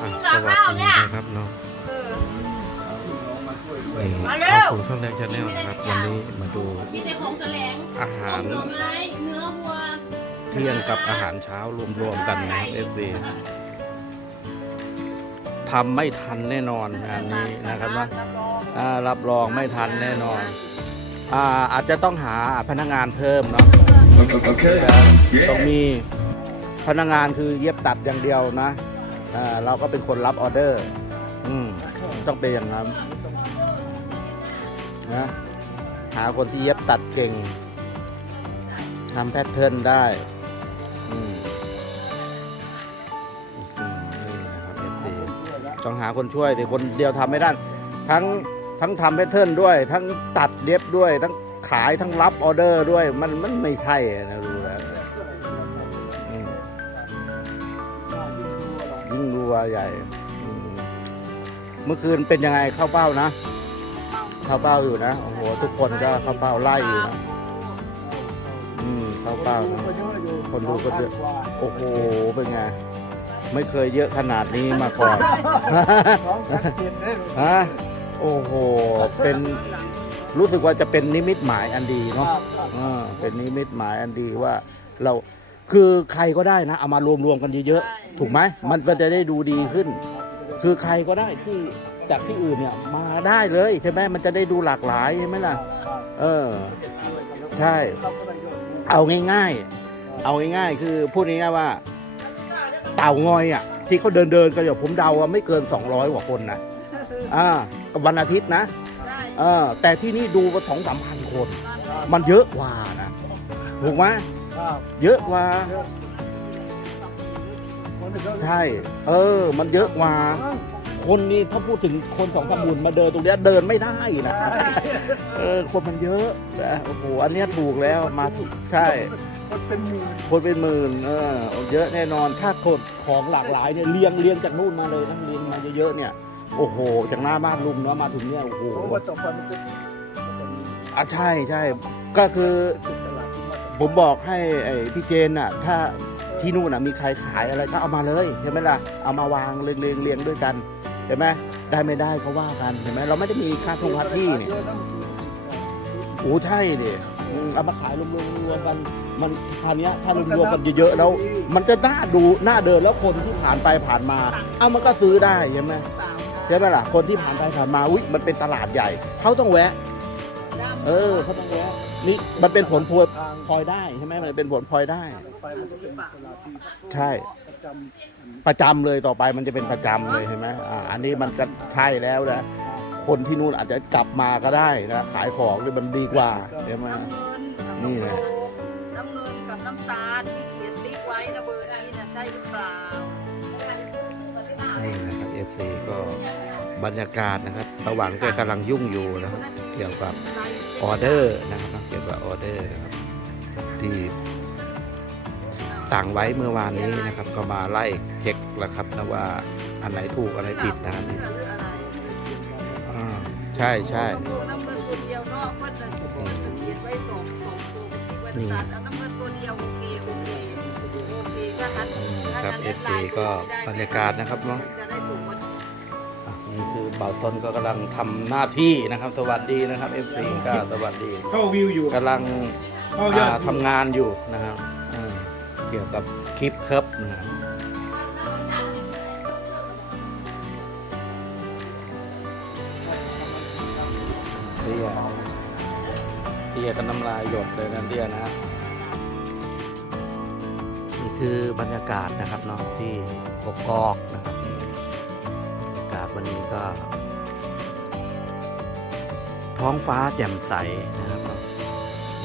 อะสวัสดีนะครับเนาะเออนี่มาเร็เข้าวสู่ช่องแรกชาแนลนะครับ วันนี้มาดูมีแต่ของแสลงอาหารหน่อไม้เนื้อวัวเที่ยงกับอาหารเช้ารวมๆกันนะครับเอฟซีทำไม่ทันแน่นอนงานนี้นะครับว่าอ่ารับรองไม่ทันแน่นอนอ่าอาจจะต้องหาพนักงานเพิ่มเนาะ Okay. ต้องมีพนักงานคือเย็บตัดอย่างเดียวนะ อ่าเราก็เป็นคนรับออเดอร์ อืมต้องเป็นอย่างนั้นนะหาคนที่เย็บตัดเก่งทำแพทเทิร์นได้อืมอืมนี่นะครับ FC ต้องหาคนช่วยแต่คนเดียวทำไม่ได้ ทั้งทั้งทำแพทเทิร์นด้วย ทั้งตัดเย็บด้วย ทั้งขายทั้งรับออเดอร์ด้วย มันมันไม่ใช่นะรู้ล้ว งรัวใหญ่อืมเมื่อคืนเป็นยังไงเข้าเป้านะ เข้าเป้าอยู่นะโอ้โหทุกคนก็เข้าเป้าไล่อยู่นะอืมเข้าเป้านะ คนดูก็เยอะ โอ้โหเป็นไงไม่เคยเยอะขนาดนี้มาก่อนฮะโอ้โหเป็นรู้สึกว่าจะเป็นนิมิตหมายอันดีเนาะอ่าเป็นนิมิตหมายอันดีว่าเรา คือใครก็ได้นะ เอามารวมๆกันเยอะๆถูกไหมมันมันจะได้ดูดีขึ้น คือใครก็ได้ที่จากที่อื่นเนี่ยมาได้เลยใช่ไหมมันจะได้ดูหลากหลายใช่ไหมล่ะ เออ ใช่ เอาง่ายๆ เอาง่ายๆ คือพูดง่ายๆว่า เต่างอยอะ ที่เขาเดินเดินๆกันอยู่ผมเดาว่าไม่เกิน 200กว่าคนนะอ่ากับวันอาทิตย์นะเออแต่ที่นี่ดูมาสองสามพันคน มันเยอะกว่านะถูกไหม เยอะกว่า ใช่ เออ มันเยอะกว่า คนนี่ถ้าพูดถึงคนสองสามหมื่นมาเดินตรงเนี้ยเดินไม่ได้นะเออคนมันเยอะนะโอ้โหอันเนี้ยถูกแล้วมาถูกใช่คนเป็นหมื่นเออเยอะแน่นอนถ้าคนของหลากหลายเนี่ยเรียงเรียงจากนู่นมาเลยนะเรียงมาเยอะๆเนี่ย โอ้โห จากหน้าบ้านลุงเนาะมาถึงเนี่ยโอ้โหอะใช่ใช่ก็คือ ผมบอกให้ไอ้พี่เจนน่ะ ถ้าที่นู่นน่ะมีใครขายอะไรก็เอามาเลยใช่ไหมล่ะเอามาวางเรียงเรียงเรียงด้วยกันใช่ไหมได้ไม่ได้เขาว่ากันใช่ไหมเราไม่ได้มีค่าทงค่าที่เนี่ยโอ้ใช่ดิอืมเอามาขายรวมๆรวมๆกัน มันคราวเนี้ยถ้ารวมๆกันเยอะๆแล้ว มันจะน่าดูน่าเดินแล้วคนที่ผ่านไปผ่านมา เอามันก็ซื้อได้ใช่ไหมใช่ไหมล่ะคนที่ผ่านไปผ่านมาอุ้ยมันเป็นตลาดใหญ่เขาต้องแวะ เออเขาต้องแวะ นี่มันเป็นผลพวงพลอยได้ใช่ไหมมันเป็นผลพลอยได้ใช่ประจำเลยต่อไปมันจะเป็นประจำเลยเห็นไหมอ่าอันนี้มันก็ใช่แล้วนะคนที่นู่นอาจจะกลับมาก็ได้นะขายของนี่มันดีกว่าใช่ไหมนี่แหละ น้ำเงินกับน้ำตาลที่เขียนติ๊กไว้นะเบอร์นี้นะใช่หรือเปล่า นี่นะครับ FC ก็ บรรยากาศนะครับ ระหว่างที่กำลังยุ่งอยู่นะครับ เกี่ยวกับออเดอร์นะครับเกี่ยวกับออเดอร์นะครับที่สั่งไว้เมื่อวานนี้นะครับ ก็มาไล่เช็คแล้วครับนะว่าอันไหนถูกอันไหนผิดนะครับหรืออะไรอ่าใช่ใช่น้ำเงินตัวเดียวนอกเพื่อนจะเขียนไว้สองสองตัวเป็นติ๊กไว้น้ำตาลน้ำเงินตัวเดียวโอเคโอเคโอเคถ้างั้นอืมครับ FC ก็บรรยากาศนะครับเนาะจะได้ส่งมาอะนี่คือเบาต้นก็กำลังทำหน้าที่นะครับ สวัสดีนะครับ FC ก็สวัสดีเข้าวิวอยู่กำลังเข้ายออ่าดทำงานอยู่นะครับอืมเกี่ยวกับคลิปครับนะครับเตี้ยเตี้ยกันน้ำลายหยดเลยนะเตี้ยนะนี่คือบรรยากาศนะครับเนาะที่กกอกนะครับบรรยากาศ วันนี้ก็ ท้องฟ้าแจ่มใสนะครับเนาะ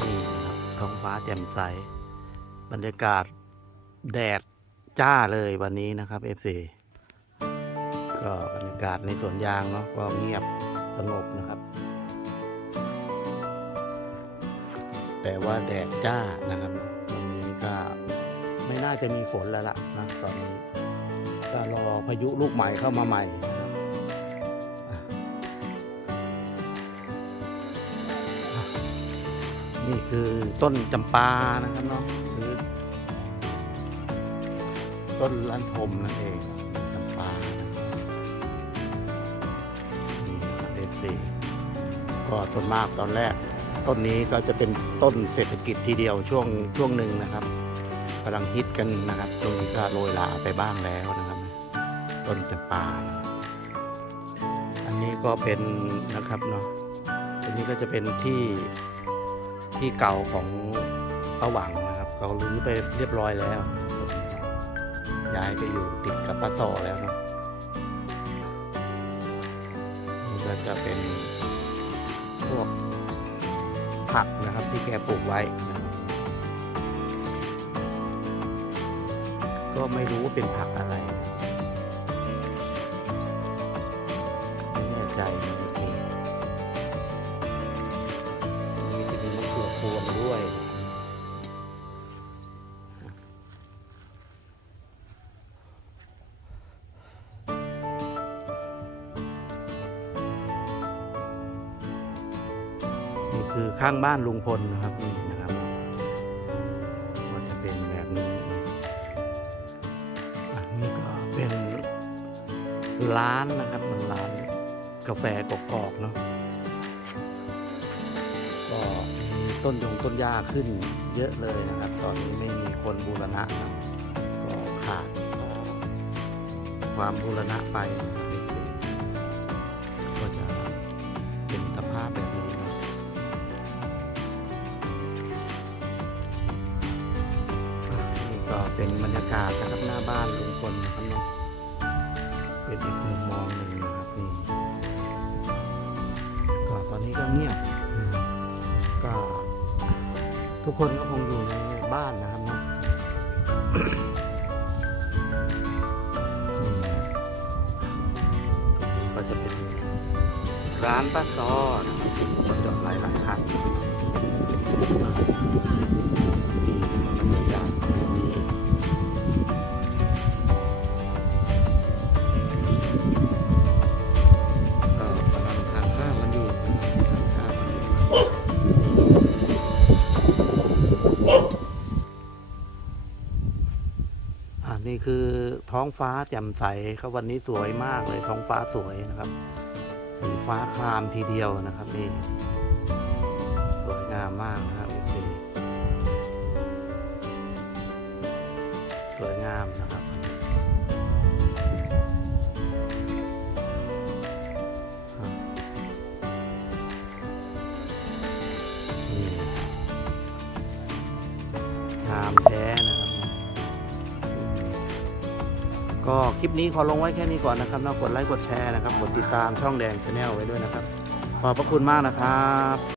นี่นะครับท้องฟ้าแจ่มใส บรรยากาศแดดจ้าเลยวันนี้นะครับ FC ก็บรรยากาศในสวนยางเนาะก็เงียบสงบนะครับ แต่ว่าแดดจ้านะครับวันนี้ก็ไม่น่าจะมีฝนแล้วล่ะนะตอนนี้ก็รอพายุลูกใหม่เข้ามาใหม่ นี่คือต้นจำปานะครับเนาะคือต้นลันทมนั่นเองจำปานี่เอฟสีก็ส่วนมากตอนแรก ต้นนี้ก็จะเป็นต้นเศรษฐกิจทีเดียวช่วงช่วงหนึ่งนะครับกำลังฮิตกันนะครับตรงนี้ก็โรยลาไปบ้างแล้วนะครับ ต้นจำปาอันนี้ก็เป็นนะครับเนาะอันนี้ก็จะเป็นที่ ที่เก่าของป้าหวังนะครับเขารื้อไปเรียบร้อยแล้ว ย้ายไปอยู่ติดกับป้าต่อแล้วนะนี่ก็จะเป็นพวกผักนะครับที่แกปลูกไว้นะครับก็ไม่รู้ว่าเป็นผักอะไร คือข้างบ้านลุงพลนะครับนี่นะครับก็จะเป็นแบบนี้อันนี้ก็เป็นร้านนะครับมันร้านกาแฟกอกๆเนาะก็มีต้นยงต้นหญ้าขึ้นเยอะเลยนะครับ ตอนนี้ไม่มีคนบูรณะครับก็ขาดความบูรณะไป เป็นบรรยากาศนะครับหน้าบ้านลุงพลนะครับเนาะเป็นอีกมุมมองหนึ่งนะครับนี่ก็ตอนนี้ก็เงียบก็ทุกคนก็คงอยู่ในบ้านนะครับเนาะนี่นะก็จะเป็นร้านป้าซอนะครับ คือท้องฟ้าแจ่มใสครับวันนี้สวยมากเลยท้องฟ้าสวยนะครับ สีฟ้าครามทีเดียวนะครับนี่สวยงามมากนะครับโอเคสวยงามนะครับครับนี่งามแท้ ก็คลิปนี้ขอลงไว้แค่นี้ก่อนนะครับนะกดไลค์กดแชร์นะครับ กดติดตามช่องแดงชาแนลไว้ด้วยนะครับ ขอบพระคุณมากนะครับ